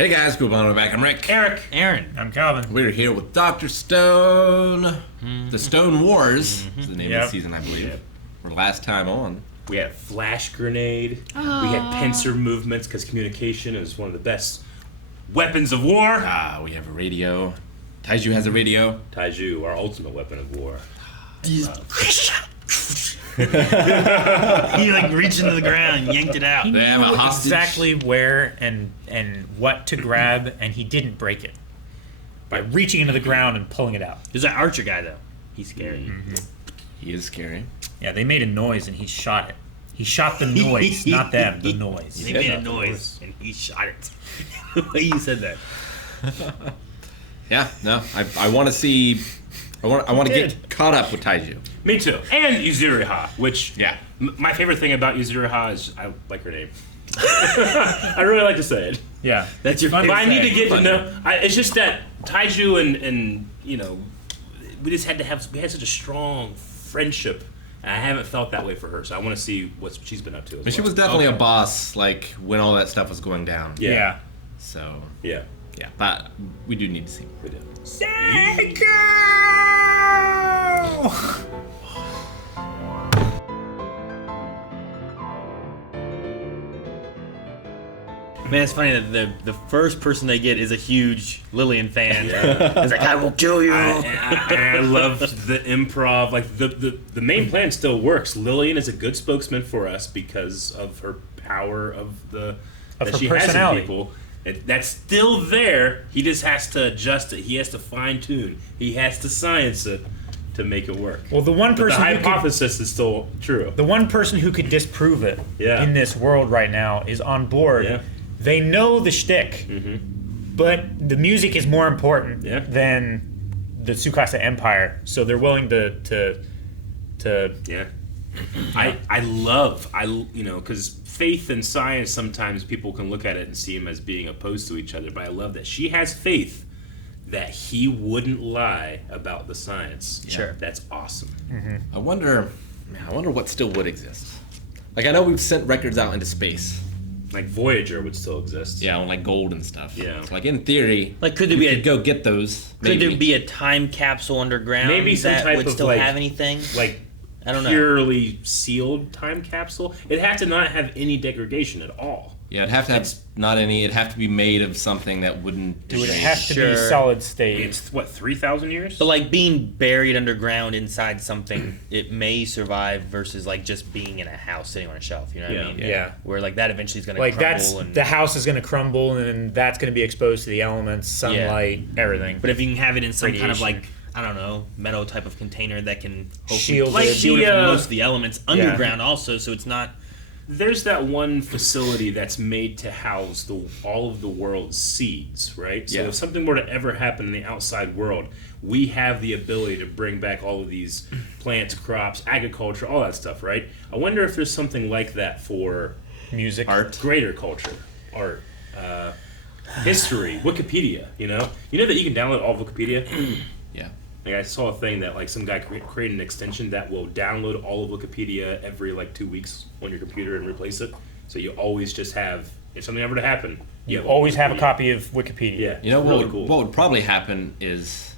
Hey guys, cool on back. I'm Rick. Eric. Aaron. I'm Calvin. We're here with Dr. Stone. The Stone Wars is the name of the season, I believe. Yep. For last time on. We had flash grenade. We had pincer movements because communication is one of the best weapons of war. We have a radio. Taiju has a radio. Taiju, our ultimate weapon of war. He like reached into the ground and yanked it out. They have a hostage. Exactly where and what to grab, and he didn't break it by reaching into the ground and pulling it out. There's that archer guy though. He's scary. He is scary. Yeah, they made a noise and he shot it. He shot the noise, not them. The noise. They made a noise and he shot it. The way you said that. Yeah, no, I want to see. I want to get caught up with Taiju. Me too. And Yuzuriha, which Yeah. My favorite thing about Yuzuriha is I like her name. I really like to say it. Yeah, That's your But I need to get to Fun. know. It's just that Taiju and you know, we had such a strong friendship. And I haven't felt that way for her, so I want to see what she's been up to. But she was definitely a boss, like when all that stuff was going down. Yeah. So Yeah. yeah, but we do need to see. We do. Psycho! Man, it's funny that the first person they get is a huge Lillian fan. He's like, I will kill you. I love the improv. Like the main plan still works. Lillian is a good spokesman for us because of her power of that her she personality. has in people. That's still there. He just has to adjust it. He has to fine tune. He has to science it to make it work. Well, the one But the person who could, hypothesis is still true. the one person who could disprove it Yeah. in this world right now is on board. Yeah. They know the shtick, but the music is more important Yeah. than the Tsukasa Empire, so they're willing to Yeah. I love because faith and science, sometimes people can look at it and see them as being opposed to each other, but I love that she has faith that he wouldn't lie about the science. Sure. That's awesome. I wonder what still would exist. Like I know we've sent records out into space. Like Voyager would still exist. Yeah, on like gold and stuff. Yeah. So, like in theory, Like, could there you be could go get those. Could maybe. there be a time capsule underground Maybe some that type would of, still like- have anything? Like I don't know. purely sealed time capsule. It'd have to not have any degradation at all. Yeah, it'd have to have it'd have to be made of something that wouldn't it would degrade. have to be Sure. solid state. It's what, 3,000 years? But like being buried underground inside something, it may survive versus like just being in a house sitting on a shelf. You know what I mean? Yeah. Where like that eventually is going to Like crumble. that's And, the house is going to crumble, and then that's going to be exposed to the elements, sunlight, everything. but if you can have it in some kind of Radiation. like I don't know metal type of container that can hopefully Shield Like it. shield it the, from most of the elements Yeah. underground also, so it's not. There's that one facility that's made to house all of the world's seeds, right? So Yeah. if something were to ever happen in the outside world, we have the ability to bring back all of these plants, crops, agriculture, all that stuff, right? I wonder if there's something like that for Music, Art. greater culture, art, history, Wikipedia. You know that you can download all of Wikipedia. Yeah. Like I saw a thing that like some guy created an extension that will download all of Wikipedia every like 2 weeks on your computer and replace it. So you always just have, if something ever to happen, You always have a Wikipedia. copy of Wikipedia. Yeah, You know really what? cool. What would probably happen is,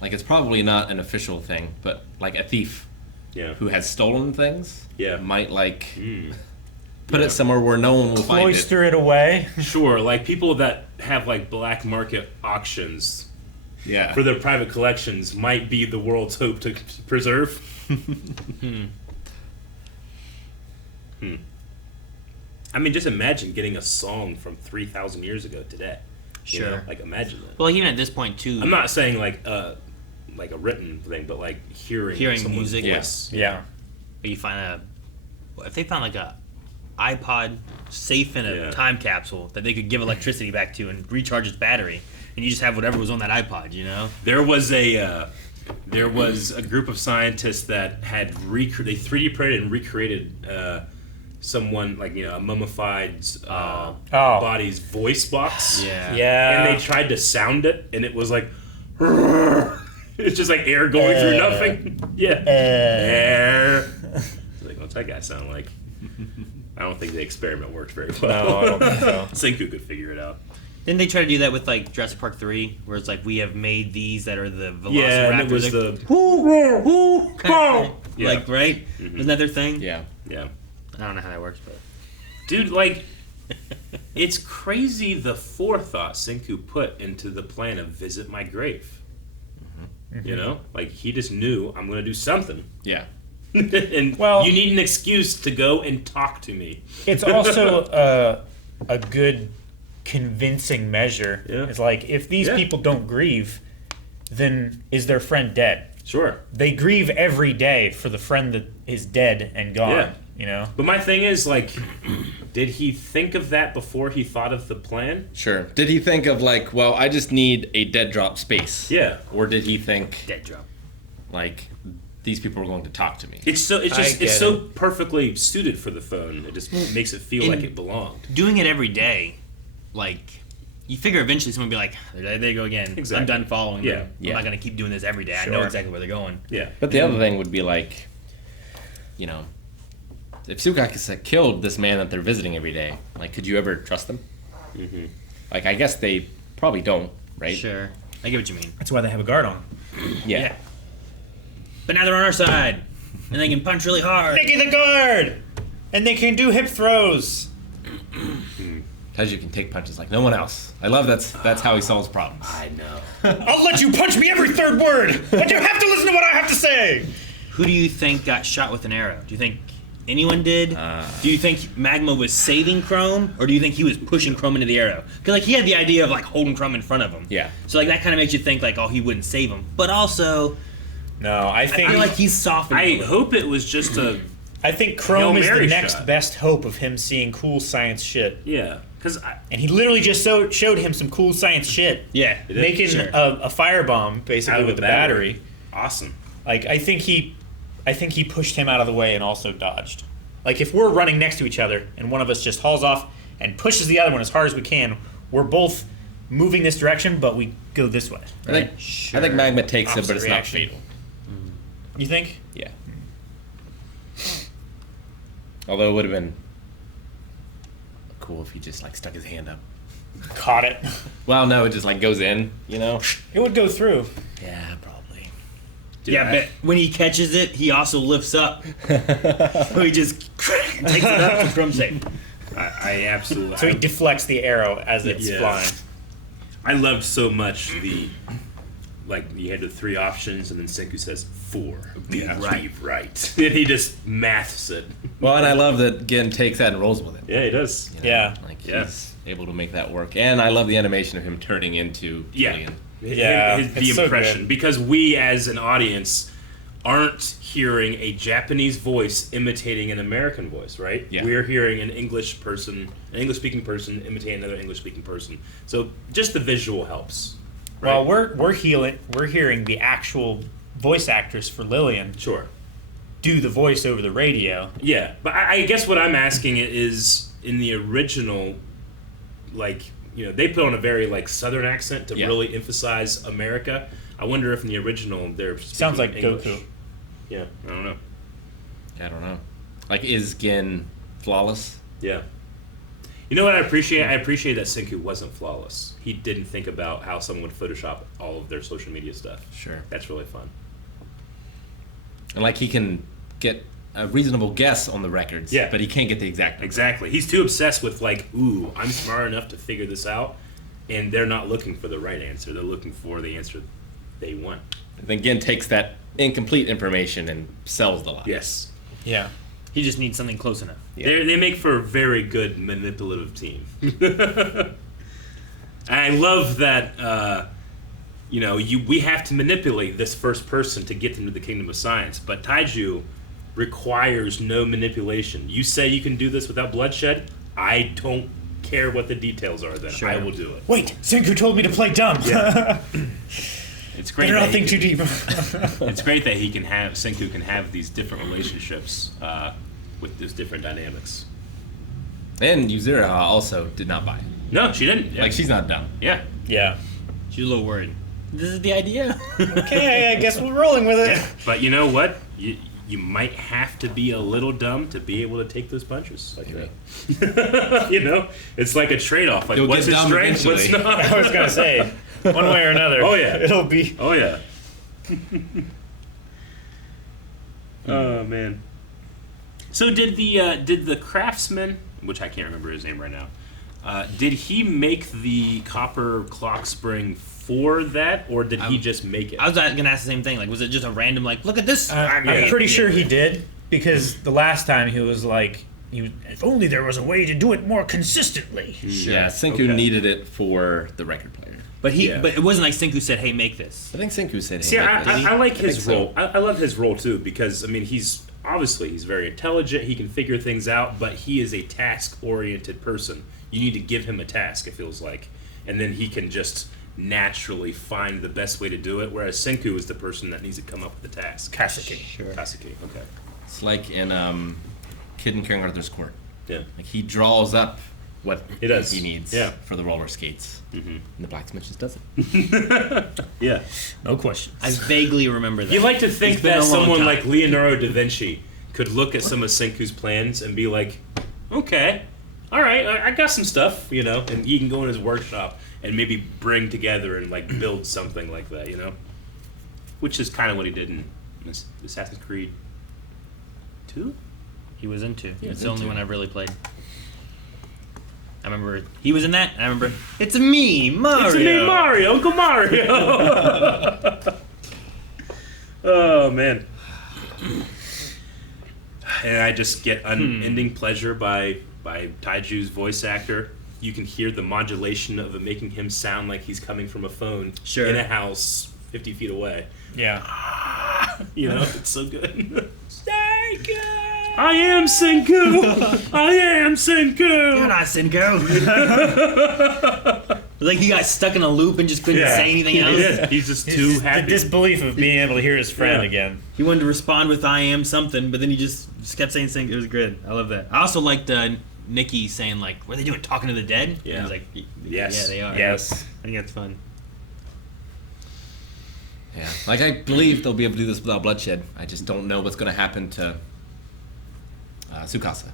like, it's probably not an official thing, but like a thief Yeah, who has stolen things, Yeah. might like put it somewhere where no one will find it. Cloister it away. sure. Like people that have like black market auctions Yeah. for their private collections might be the world's hope to preserve. I mean, just imagine getting a song from 3,000 years ago today. You know? Sure. Like imagine that. Well, even at this point too. I'm not saying like a written thing, but like hearing someone's music. voice. Yeah. You find if they found like a iPod safe in a Yeah. time capsule that they could give electricity back to and recharge its battery, and you just have whatever was on that iPod, you know? There was a group of scientists that had they 3D printed and recreated someone like a mummified body's voice box. Yeah. Yeah. And they tried to sound it, and it was like it's just like air going through nothing. Yeah. Air. It's like, what's that guy sound like? I don't think the experiment worked very well. No, I don't think so. Senku could figure it out. Didn't they try to do that with like Jurassic Park 3, where it's like we have made these that are the Velociraptors? Yeah, and it was like, Yeah. like right? Isn't that their thing? Yeah. Yeah. I don't know how that works, but Dude, like, it's crazy the forethought Senku put into the plan of visit my grave. You know? Like, he just knew, I'm going to do something. Yeah. And Well- you need an excuse to go and talk to me. It's also a good convincing measure. Yeah. It's like, if these Yeah. people don't grieve, then is their friend dead? Sure. They grieve every day for the friend that is dead and gone. Yeah. You know? But my thing is, like, did he think of that before he thought of the plan? Sure. Did he think of like, well, I just need a dead drop space? Yeah. Or did he think dead drop. like these people are going to talk to me? It's so it's I just get it's so it. perfectly suited for the phone. It just makes it feel like it belonged. Doing it every day, like, you figure eventually someone will be like, there they go again. Exactly. I'm done following Yeah. them. Yeah. I'm not going to keep doing this every day. I Sure. know exactly where they're going. Yeah. But the other thing would be like, you know, if Tsukakisa killed this man that they're visiting every day, like, could you ever trust them? Mm-hmm. Like, I guess they probably don't, right? Sure. I get what you mean. That's why they have a guard on. Yeah. But now they're on our side. And they can punch really hard. Making the guard! And they can do hip throws. Taiju can take punches like no one else. I love that's how he solves problems. I know. I'll let you punch me every third word, but you have to listen to what I have to say. Who do you think got shot with an arrow? Do you think anyone did? Do you think Magma was saving Chrome? Or do you think he was pushing Chrome into the arrow? Because, like, he had the idea of, like, holding Chrome in front of him. Yeah. So, like, that kind of makes you think, like, oh, he wouldn't save him. But also, No, I I think feel like he's softened. I a little. hope it was just a Chrome is the Mary next shot. best hope of him seeing cool science shit. yeah, because And he literally just showed him some cool science shit. Yeah. did. Making Sure. a firebomb, Out basically, of with a the battery. awesome. Like, I think he pushed him out of the way and also dodged. Like, if we're running next to each other and one of us just hauls off and pushes the other one as hard as we can, we're both moving this direction, but we go this way. I think Magma takes it, Opposite but it's reaction. not fatal. You think? Yeah. Although it would have been cool if he just like stuck his hand up. Caught it. Well, no, it just like goes in, you know? It would go through. Yeah, probably. Dude, Yeah, but when he catches it, he also lifts up. So he just takes it up to Chrome safe. I absolutely. So he deflects the arrow as it's Yeah. flying. I loved so much like you had the three options, and then Senku says 4. Be right. Be right. And he just maths it. Well, and I love that Gen takes that and rolls with it. Yeah, he does. you know? Yeah. Like Yeah. he's able to make that work. And I love the animation of him turning into Yeah. Julian. Yeah, the it's so impression, good. because we as an audience aren't hearing a Japanese voice imitating an American voice, right? Yeah. We're hearing an English-speaking person imitating another English-speaking person. So just the visual helps. Right? Well, we're hearing the actual voice actress for Lillian Sure. do the voice over the radio. Yeah, but I guess what I'm asking is in the original, like, you know, they put on a very like Southern accent to Yeah. really emphasize America. I wonder if in the original they're Sounds like speaking English. Goku. Yeah, I don't know. I don't know. Like, is Gen flawless? Yeah. You know what I appreciate? I appreciate that Senku wasn't flawless. He didn't think about how someone would Photoshop all of their social media stuff. Sure. That's really fun. And like he can get a reasonable guess on the records, Yeah. but he can't get the exact number. Exactly. He's too obsessed with like, ooh, I'm smart enough to figure this out, and they're not looking for the right answer. They're looking for the answer they want. And then Gen takes that incomplete information and sells the lie. Yes. Yeah. He just needs something close enough. Yeah. They make for a very good manipulative team. And I love that, we have to manipulate this first person to get them to the kingdom of science. But Taiju requires no manipulation. You say you can do this without bloodshed, I don't care what the details are then. Sure. I will do it. Wait, Senku told me to play dumb. It's great. Better that not think he too can- deep. It's great that Senku can have these different relationships with those different dynamics. And Yuzura also did not buy it. No, she didn't. Yeah. Like, she's not dumb. Yeah. Yeah. She's a little worried. This is the idea. Okay, I guess we're rolling with it. Yeah. But you know what? you might have to be a little dumb to be able to take those punches. Like that. You know, it's like a trade-off. Like, You'll what's get his dumb strength? What's eventually. not? I was gonna say, one way or another. Oh, yeah. It'll be. Oh yeah. Oh man. So did the craftsman, which I can't remember his name right now, did he make the copper clock spring for that, or did he just make it? I was gonna ask the same thing. Like, was it just a random like, look at this? I'm pretty sure he did, because the last time he was like, if only there was a way to do it more consistently. Yeah, Senku Okay. needed it for the record player. But Yeah. but it wasn't like Senku said, "Hey, make this." I think Senku said, See, hey, I like his think so. role. I love his role too, because I mean, he's very intelligent. He can figure things out, but he is a task-oriented person. You need to give him a task, it feels like, and then he can just naturally find the best way to do it. Whereas Senku is the person that needs to come up with the task. Kaseki. Kaseki. Okay. It's like in Kid in King Arthur's Court. Yeah. Like he draws up what He does. he needs Yeah. for the roller skates, and the blacksmith just does it. Yeah. No question. I vaguely remember that. You like to think It's been that a long someone time. like Leonardo da Vinci could look at some of Senku's plans and be like, okay, all right, I got some stuff, you know, and he can go in his workshop and maybe bring together and like build something like that, you know? Which is kind of what he did in Assassin's Creed 2? He was into. Yeah, It's the only into. one I've really played. I remember he was in that, and I remember it's me, Mario. It's me, Mario, Uncle Mario. Oh man. And I just get unending pleasure by Taiju's voice actor. You can hear the modulation of it making him sound like he's coming from a phone Sure. in a house 50 feet away. Yeah. You know, it's so good. I am Senku! I am Senku! You're not Senku. Like he got stuck in a loop and just couldn't say anything else. Yeah, he's just It's too just happy. the disbelief of being able to hear his friend Yeah. again. He wanted to respond with "I am something," but then he just kept saying Senku. It was good. I love that. I also liked Nikki saying like, "What are they doing? Talking to the dead?" Yeah. And I was like, Yes. Yeah, they are. Yes. I think that's fun. Yeah, like I believe they'll be able to do this without bloodshed. I just don't know what's going to happen to Tsukasa.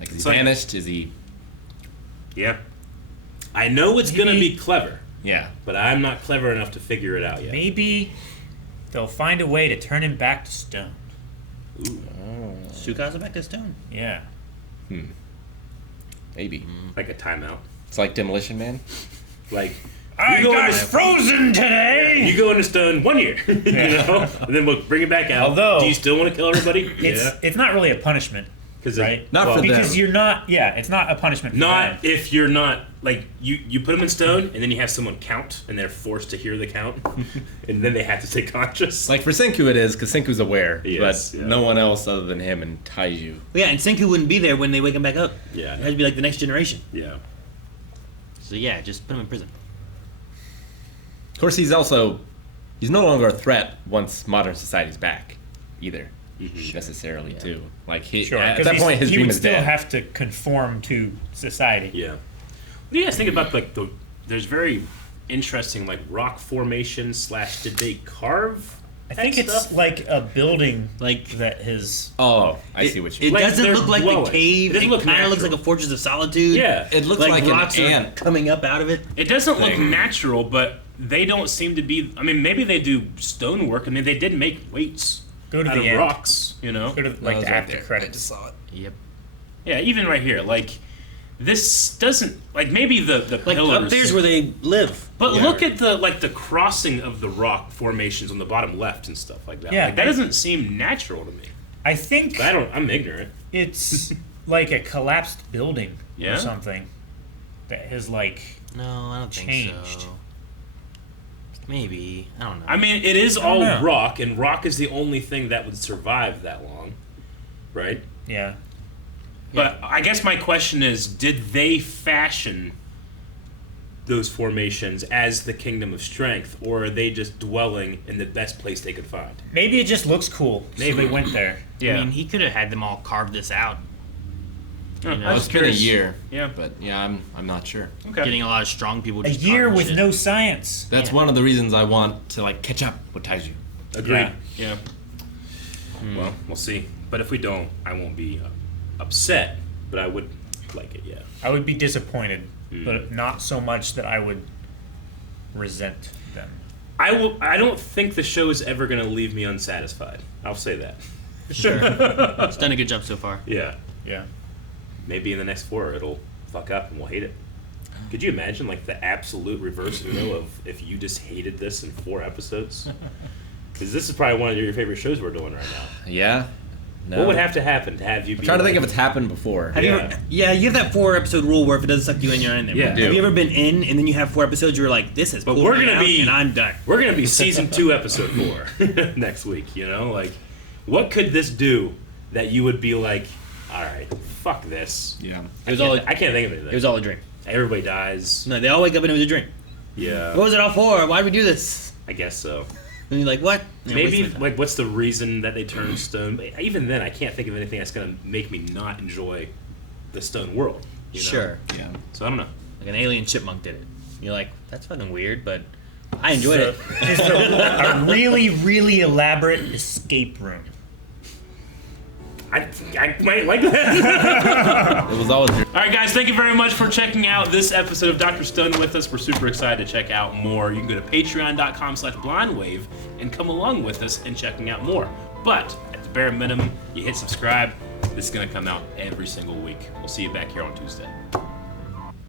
Like, is he like- vanished? Is he? Yeah. I know it's gonna Maybe- be clever, Yeah. but I'm not clever enough to figure it out yet. Maybe they'll find a way to turn him back to stone. Tsukasa back to stone. Yeah. Maybe. Like a timeout. It's like Demolition Man. Like I go got into- frozen today! you go into stone 1 year, you know, and then we'll bring it back out. Although- do you still want to kill everybody? It's not really a punishment, because right? Not for them. Because you're not, it's not a punishment for Not them. if you're not like you put them in stone and then you have someone count and they're forced to hear the count and then they have to stay conscious. Like for Senku it is, because Senku's aware, He but is, yeah. no one else other than him and Taiju. Well, yeah, and Senku wouldn't be there when they wake him back up. Yeah. It had to be like the next generation. Yeah. So yeah, just put him in prison. Of course, he's no longer a threat once modern society's back, either. Necessarily, too. Like, Sure. at 'cause that point, his he dream would is still dead. have to conform to society. Yeah. What do you guys think about like there's very interesting like rock formation / did they carve? I think that it's stuff? like a building Like that his. Oh, I see what you It mean. Like doesn't they're look like glowing. the cave. It doesn't It look kind of looks like natural. a Fortress of Solitude. Yeah. It looks like rocks an are ant. coming up out of it. It doesn't look thing. natural, but they don't seem to be. I mean, maybe they do stonework. I mean, they did make weights Go to out the of end. rocks. You know. Go to No, like it's the right after there. I credits. just saw it. Yep. Yeah, even right here, like this doesn't like maybe the Like pillars. up there's where they live. But Yeah. look at the crossing of the rock formations on the bottom left and stuff like that. Yeah, Like, that doesn't seem natural to me. I think But I'm ignorant. it's like a collapsed building Yeah? or something that has like. No, I don't think Changed. so. Maybe. I don't know. I mean, it is don't all know. rock, and rock is the only thing that would survive that long, right? Yeah. But I guess my question is, did they fashion those formations as the Kingdom of Strength, or are they just dwelling in the best place they could find? Maybe it just looks cool. Maybe they went there. Yeah. I mean, he could have had them all carve this out. I know, was It's been a curious. year. Yeah. But yeah, I'm not sure. Okay. Getting a lot of strong people. A Just year carving with shit. no science. That's one of the reasons I want to like catch up with Taiju. Agreed. Yeah. Yeah. Well, we'll see. But if we don't, I won't be upset, but I would like it, yeah. I would be disappointed, but not so much that I would resent them. I don't think the show is ever going to leave me unsatisfied. I'll say that. Sure. It's done a good job so far. Yeah. Yeah. Maybe in the next 4 it'll fuck up and we'll hate it. Could you imagine like the absolute reverse of if you just hated this in 4 episodes? Because this is probably one of your favorite shows we're doing right now. Yeah. No. What would have to happen to have you be I'm trying to think if it's happened before. Have you ever, you have that 4-episode rule where if it doesn't suck you in, you're in there. Yeah. Have you ever been in and then you have 4 episodes, you're like, this is But cool, we're gonna be- and I'm done. We're going to be season 2, episode 4 next week, you know? Like, what could this do that you would be like, all right, fuck this? Yeah. It was I can't think of anything. It was all a dream. Everybody dies. No, they all wake up and it was a dream. Yeah. What was it all for? Why'd we do this? I guess so. And you're like, what? Yeah, Maybe, wasting my time. like, what's the reason that they turned stone? But even then, I can't think of anything that's going to make me not enjoy the stone world. You know? Sure. Yeah. So I don't know. Like an alien chipmunk did it. You're like, that's fucking weird, but I enjoyed it. It's a really, really elaborate escape room. I might like that. It was always. All right, guys, thank you very much for checking out this episode of Dr. Stone with us. We're super excited to check out more. You can go to patreon.com/blindwave and come along with us in checking out more. But at the bare minimum, you hit subscribe. This is going to come out every single week. We'll see you back here on Tuesday.